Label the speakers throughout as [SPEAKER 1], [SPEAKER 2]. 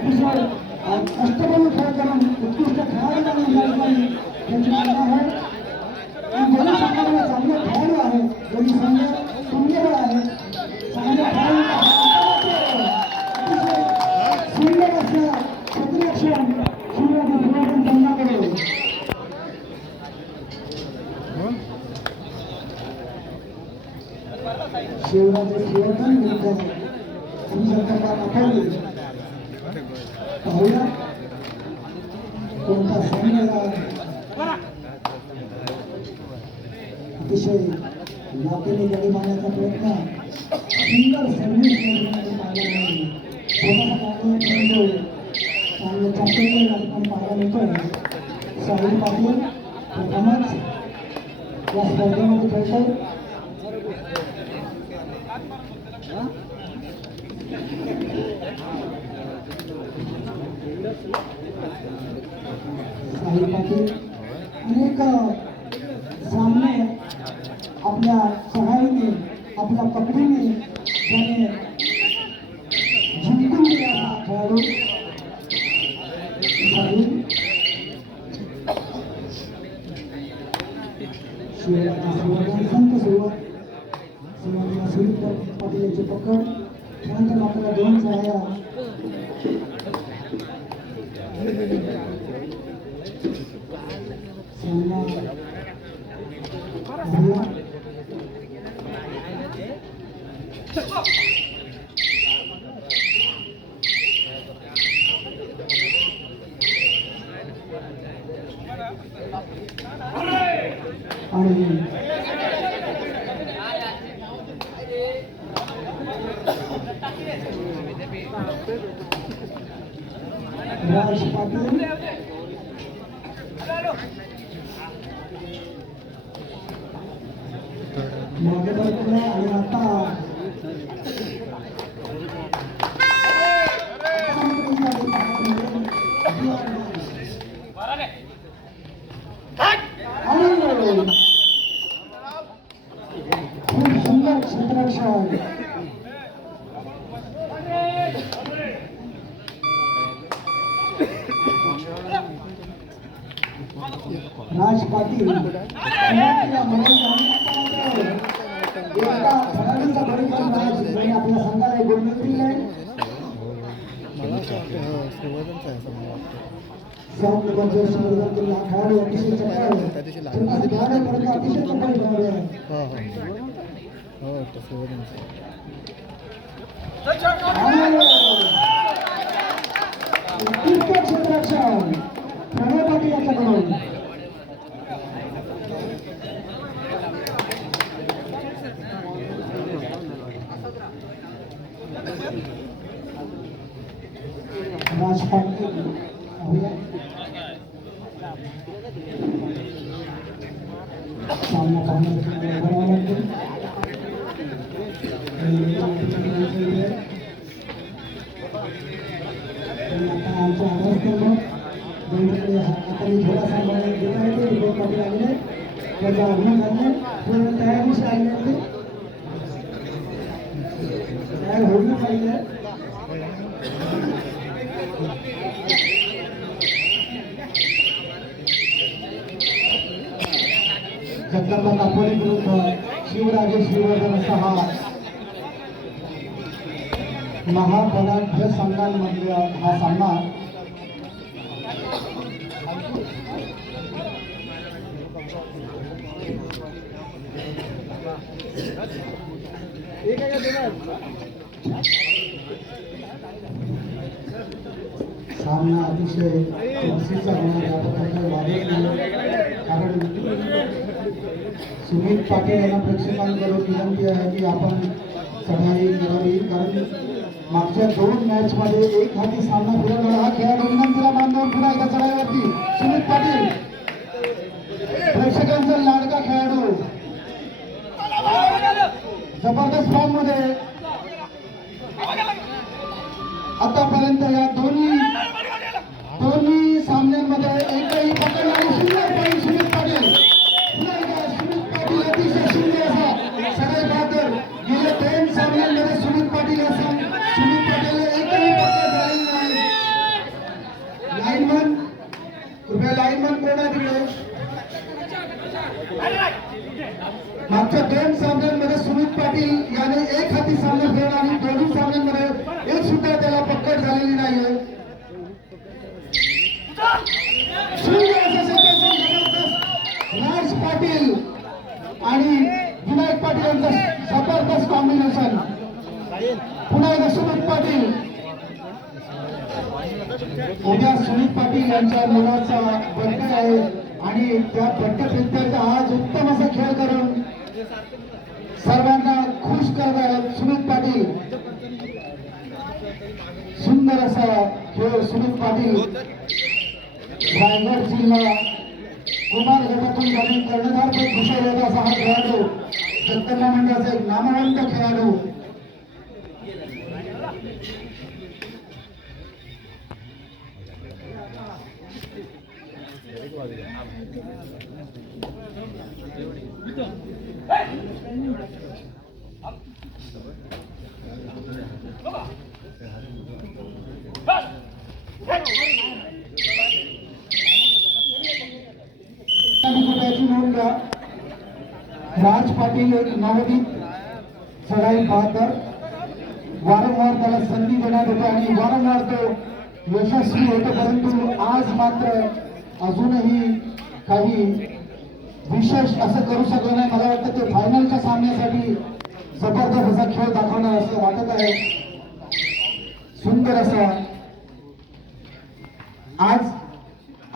[SPEAKER 1] अतिशय अ, खेळ करून उत्कृष्ट खेळाडू म्हणून या ठिकाणी त्यांची निवड आहे आणि दोन्ही संघामध्ये चांगले खेळाडू आहेत दोन्ही संघ तुल्यबळ आहेत चांगले खेळाडू अतिशय सुंदर असं प्रतिरक्षण शिवराज शिवराजन संघाकडे शिवराज शिवराजन विरुद्ध श्रीशंकरराव आठवले पाहूया कोणता संघ या अतिशय नातेने गडी मारण्याचा प्रयत्न सुंदर सर्व्हिस पाहायला मिळाली आपल्या सहाय्याने आपल्या पकडीने त्याने जिंकून दिला हा खेळाडू साहिल शिवराज शिवराज संत सुरुवात शिवाजीला सुनील पाटील यांची पकड त्यानंतर मात्र दोन सहाय्या सामना झाला. आणि राज पाटील मागे बघतोय आणि आता आणि खूप सुंदर क्षेत्ररक्षण राज पाटील सुरुवातीला मनोज एकदा खेळाडूचा परिचय राज यांनी आपल्या संघाला एक गोल दिले
[SPEAKER 2] मला असं वाटतं हो सुरुवातच आहे असं मला वाटतं
[SPEAKER 1] सॅम निबंधर संवर्धन केलेला हा खेळाडू अतिशय चपळ आहे.
[SPEAKER 2] त्या दिवशी लहान
[SPEAKER 1] खेळाडू खेळाडूपर्यंत अतिशय चपळ खेळाडू आहे
[SPEAKER 2] हो हो हो वाटतं सुरुवातच
[SPEAKER 1] आणि उत्कृष्ट क्षेत्ररक्षण प्रणय पाटील यांच्याकडून राज पाटील पाहूया. सामना पाहण्यासाठी मला उभं राहावं लागेल. आणि आता आमच्या अभ्यासक्रम दोन्हीकडे हाताने थोडासा मला देता येते विजय पाटील आलेले त्याचं आगमन झालं पूर्ण तयारीशी आले तयार होऊन पाहिजे जगदंबा दापोली विरुद्ध शिवराजे श्रीवर्धन असा हा महाबलाढ्य संघांमधला हा सामना सामना अतिशय कारण सुनील पाटील यांना प्रेक्षकांकडून विनंती आहे की आपण चढाई करावी. कारण मागच्या दोन मॅच मध्ये एक हाती सामना फिरवला हा खेळाडू विनंतीला बांधून पुन्हा एकदा चढाईवरती. सुनील पाटील प्रेक्षकांचा लाडका खेळाडू जबरदस्त फॉर्ममध्ये. आतापर्यंत या दोन्ही दोन्ही सामन्यांमध्ये एकही पकडणारी सुंदर पाहिजे सुनील पाटील पुन्हा एकदा सुनील पाटील अतिशय सुंदर असा सगळे बहादर गेल्या दोन सामन्यांमध्ये सुनील पाटील असा सुनील पाटील एकही पकड झालेली नाही सामने खेळ आणि दोन्ही सामन्यांमध्ये एक सुद्धा त्याला पकड झालेली नाहीये सुंदर राज पाटील आणि विनायक पाटील यांचं जबरदस्त कॉम्बिनेशन पुन्हा एकदा सुमित पाटील. उद्या सुमित पाटील यांच्या मुलाचा बर्थडे आहे आणि त्या बर्थडे प्रित्यर्थ आज उत्तम असा खेळ करून सर्वांना खुश करत आहेत सुमित पाटील. सुंदर असा खेळ सुमित पाटील रायगड जिल्हा कुमार गटातून त्यांनी कर्णधार पद भूषवलं होतं असा हा खेळाडू जगदंबा मंडळाचा एक नामवंत खेळाडू आणि कुठल्याची नोंद घ्या राज पाटील एक नवोदित चढाई बहादर वारंवार त्याला संधी देण्यात होते आणि वारंवार तो यशस्वी होतो परंतु आज मात्र अजूनही काही विशेष असं करू शकलं नाही. मला वाटतं ते फायनलच्या सामन्यासाठी जबरदस्त असा खेळ दाखवणार असं वाटत आहे. सुंदर असा. आज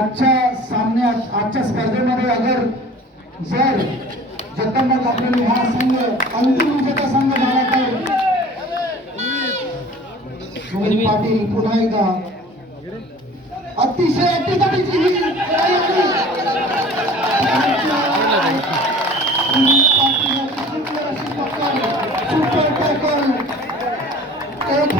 [SPEAKER 1] आजच्या सामन्यात आजच्या स्पर्धेमध्ये अगर जर जगदंबा कापलेली हा संघ अंतिम विजेता संघ झाला तर पाटील पुन्हा एकदा. अतिशय अटीतटीची ही सुपर टॅकल. एक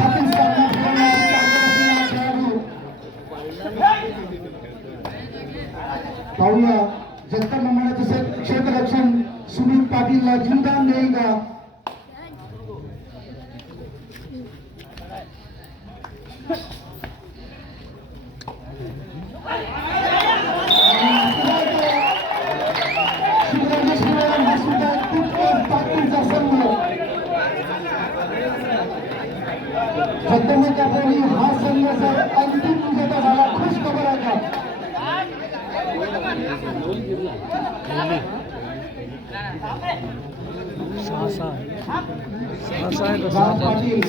[SPEAKER 1] कापडी हा संघ अंतिम विजेता झाला. खुश खबर आहे पाटील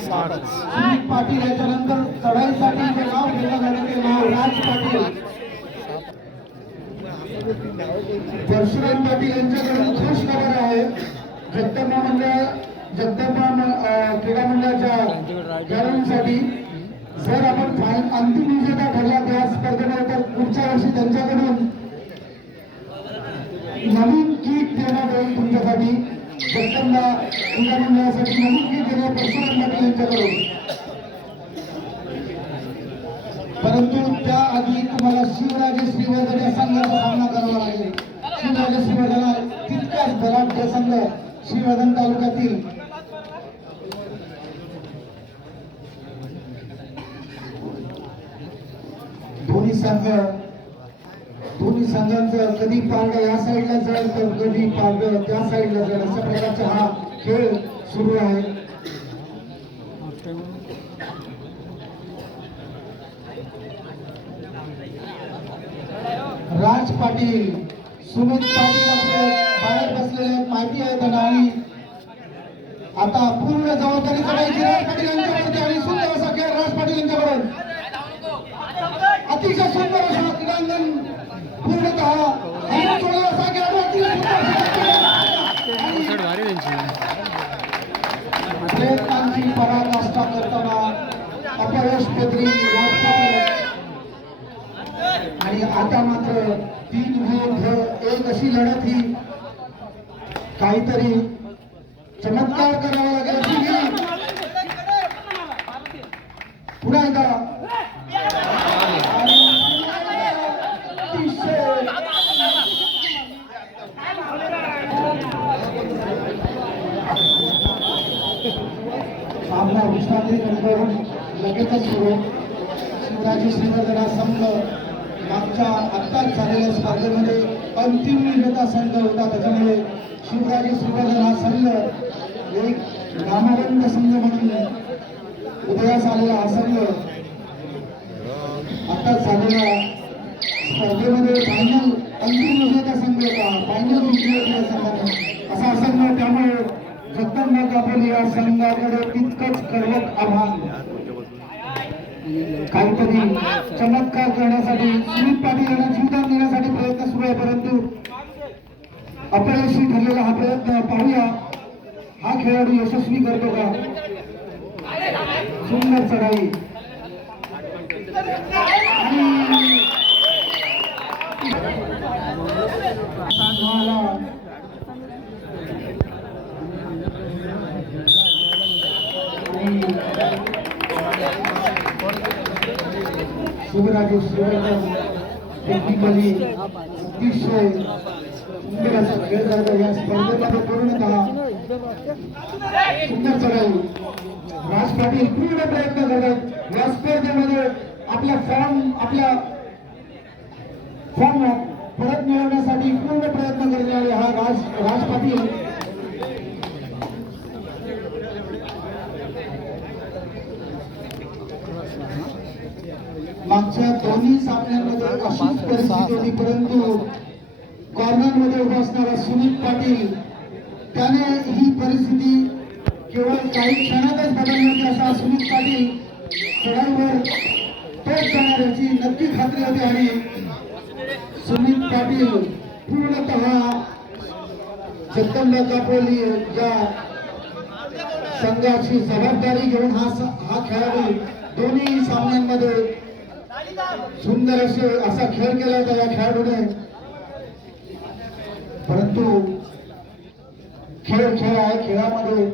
[SPEAKER 1] पाटील याच्यानंतर चढाईसाठी जे नाव घेण्यात आलं ते नाव राज पाटील. परशुराम पाटील यांच्याकडून खुश खबर आहे. जगदंबा मंडळ जगदंबा अं, क्रीडा मंडळाच्या खेळाडूंसाठी जर आपण फाय अंतिम विजेता ठरला त्या स्पर्धेमध्ये तर पुढच्या वर्षी त्यांच्याकडून नवीन किट देण्यात येईल तुमच्यासाठी. जगदंबा क्रीडा मंडळासाठी नवीन किट देण्यात परशुराम पाटील यांच्याकडून. परंतु त्याआधी तुम्हाला शिवराजे श्रीवर्धन या संघाचा सामना करावा लागेल. शिवराजे श्रीवर्धन तितकाच बलाढ्य संघ श्रीवर्धन तालुक्यातील दोन्ही संघ दोन्ही संघांचं कधी पारड या साईडला जाईल तर कधी पारड त्या साईडला जाईल अशा प्रकारचा हा खेळ सुरू आहे. राज पाटील सुमित पाटील आपले बाहेर बसलेले आहेत, माहिती आहे त्यांना. आणि आता पूर्ण जबाबदारी करायची राज पाटील यांच्यावरती आणि सुंदर असा खेळ राज पाटील यांच्याकडून अतिशय सुंदर असा क्रीडांगण पूर्णतः प्रयत्नांची पराकाष्ठा करताना अपयश पाटील आणि आता मात्र तीन विरुद्ध एक अशी लढत ही काहीतरी चमत्कार करावा लागेल. पुन्हा एकदा आणि अतिशय सामना विश्रांती करून एकच सुरू शिवराजी श्रीवर्धना संघ मागच्या आत्ताच झालेल्या स्पर्धेमध्ये अंतिम विजेता संघ होता. त्याच्यामुळे शिवराजी श्रीवर्धना संघ एक नामवंत संघ म्हणून उदयास आलेला हा संघ आत्ताच झालेल्या स्पर्धेमध्ये फायनल अंतिम विजेता संघ होता. फायनल विजेता संघाने असा संघ त्यामुळे जगदंबा कापोली या संघाकडे तितकंच कडवट आव्हान काहीतरी चमत्कार करण्यासाठी सुमित पाटील यांना जीवदान देण्यासाठी प्रयत्न सुरू आहे परंतु अपयशी ठरलेला हा प्रयत्न पाहूया हा खेळाडू यशस्वी करतो का? सुंदर चढाई. आणि शिवराजे टेक्निकली अतिशय सुंदर असा खेळ या स्पर्धेमध्ये पूर्णतः राज पाटील पूर्ण प्रयत्न करत या स्पर्धेमध्ये आपला फॉर्म आपला फॉर्म परत मिळवण्यासाठी पूर्ण प्रयत्न करणारे हा राज राज पाटील मागच्या दोन्ही सामन्यांमध्ये अशीच परिस्थिती होती परंतु कॉर्नरमध्ये उभा असणारा सुनील पाटील त्याने ही परिस्थिती केवळ काही क्षणातच बदलण्याची सुनील पाटील सगळ्यांवर तोच जाणार याची नक्की खात्री होती आणि सुनील पाटील पूर्णतः जगदंबा कापोली या संघाची जबाबदारी घेऊन हा हा खेळाडू दोन्ही सामन्यांमध्ये सुंदर असे असा खेळ केला होता या खेळाडूने. परंतु खेळ खेळ आहे खेळामध्ये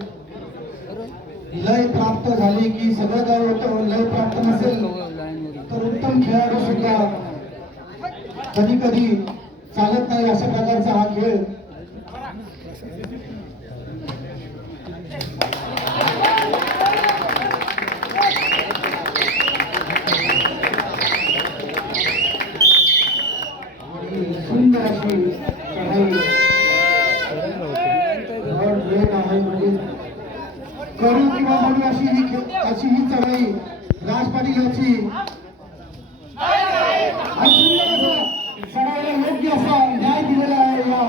[SPEAKER 1] लय प्राप्त झाली की सगळं काय होतं लय प्राप्त नसेल तर उत्तम खेळाडू सुद्धा कधी कधी चालत नाही अशा प्रकारचा हा खेळ. सुंदर अशी चढाई धड वेग आहे म्हणजे करू किंवा म्हणू अशी ही खे- अशी ही चढाई राज पाटील याची आणि सुंदर असा चढाईला योग्य असा न्याय दिलेला आहे या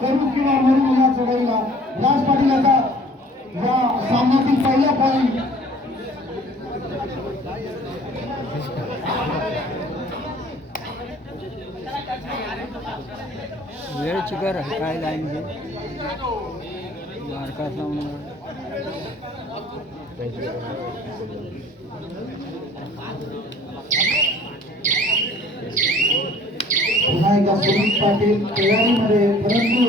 [SPEAKER 1] करू किंवा म्हणू या चढाईला राज पाटील याचा या सामन्यातील पहिला पॉईंट
[SPEAKER 2] वेळ चिकर काय लाईन घे बारका सामना
[SPEAKER 1] पुन्हा एकदा सुनील पाटील तयारीमध्ये परंतु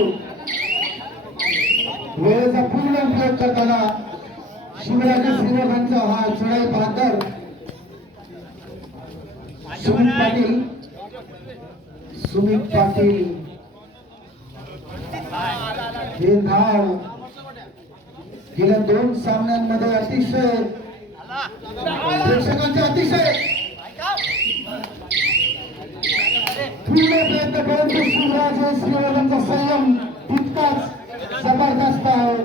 [SPEAKER 1] वेळेचा पूर्ण उपयोग करताना शिवराज श्रीवर्धनचा हा चढाई बहादर सुमित पाटील सुमित पाटील. हे नाव गेल्या दोन सामन्यांमध्ये अतिशय प्रेक्षकांचे अतिशय पूर्ण प्रयत्न परंतु शिवराज श्रीवर्धनचा संयम तितकाच जबरदस्त आहे.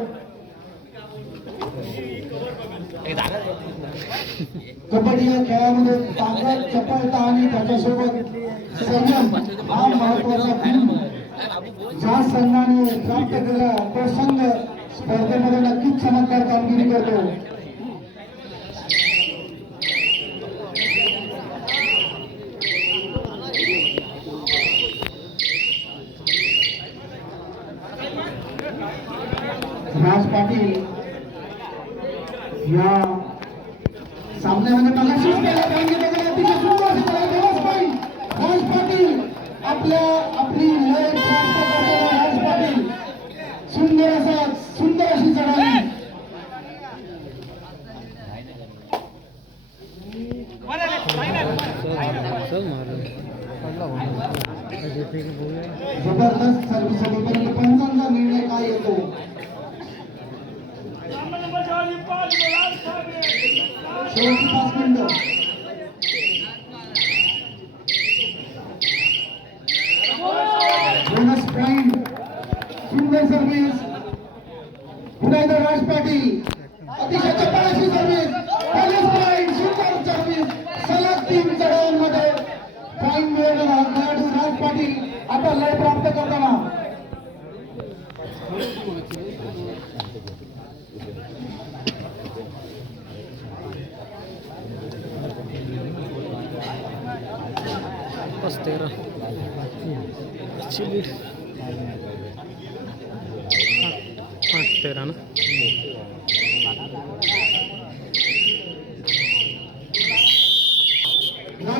[SPEAKER 1] कबड्डी या खेळामध्ये ताकद चपळता आणि त्याच्यासोबत संयम हा महत्त्वाचा गुण ज्या संघाने प्राप्त केला तो संघ स्पर्धेमध्ये नक्कीच चमत्कार कामगिरी करतो राज पाटील या सामन्यामध्ये मगाशीच पहिला point घेतला गेला. अतिशय सुंदर राज पाटील आपल्या 九十八分的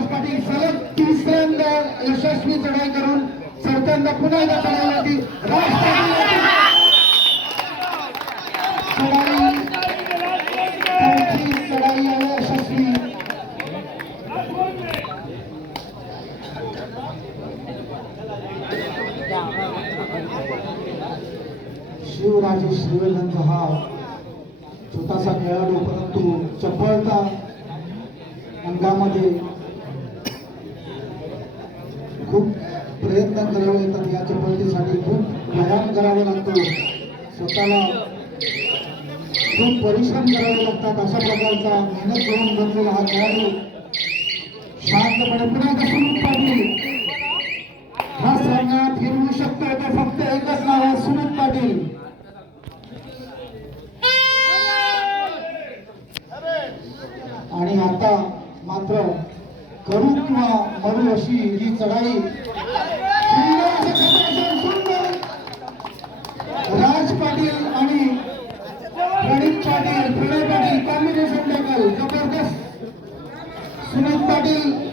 [SPEAKER 1] पाटील सलग तिसऱ्यांदा यशस्वी चढाई करून चौथ्यांदा पुन्हा एकदा चढाईवरती राज शिवराजे हा छोटासा खेळाडू परंतु चपळता अंगामध्ये खूप प्रयत्न करावे लागतात या चपळतेसाठी खूप व्यायाम करावा लागतो. स्वतःला खूप परिश्रम करावे लागतात. अशा प्रकारचा मेहनत करून बनलेला हा खेळाडू शांतपणे पुन्हा कसून सुमित पाटील आणि आता मात्र करू किंवा मरू अशी ही चढाई. राज पाटील आणि प्रणित पाटील प्रणय पाटील कॉम्बिनेशन टॅकल जबरदस्त. सुनीत पाटील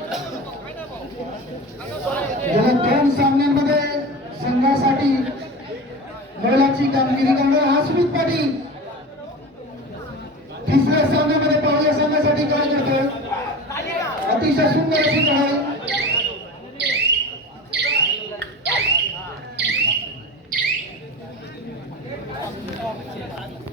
[SPEAKER 1] dejarla.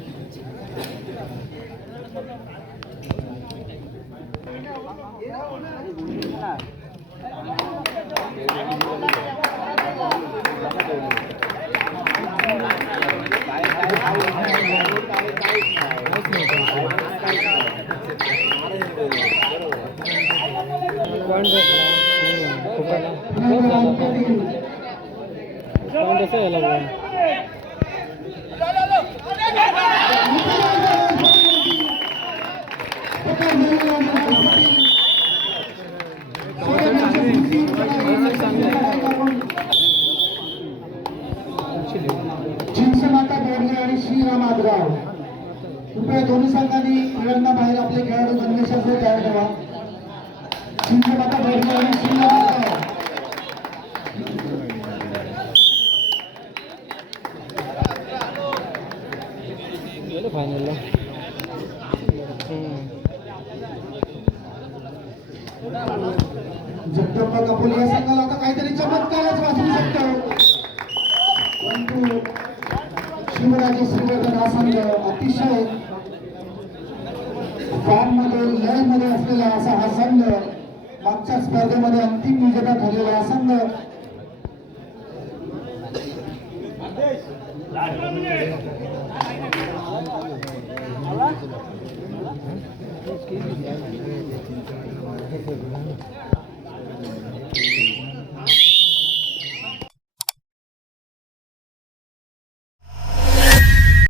[SPEAKER 1] आजच्या स्पर्धेमध्ये अंतिम विजेता ठरलेला हा संघ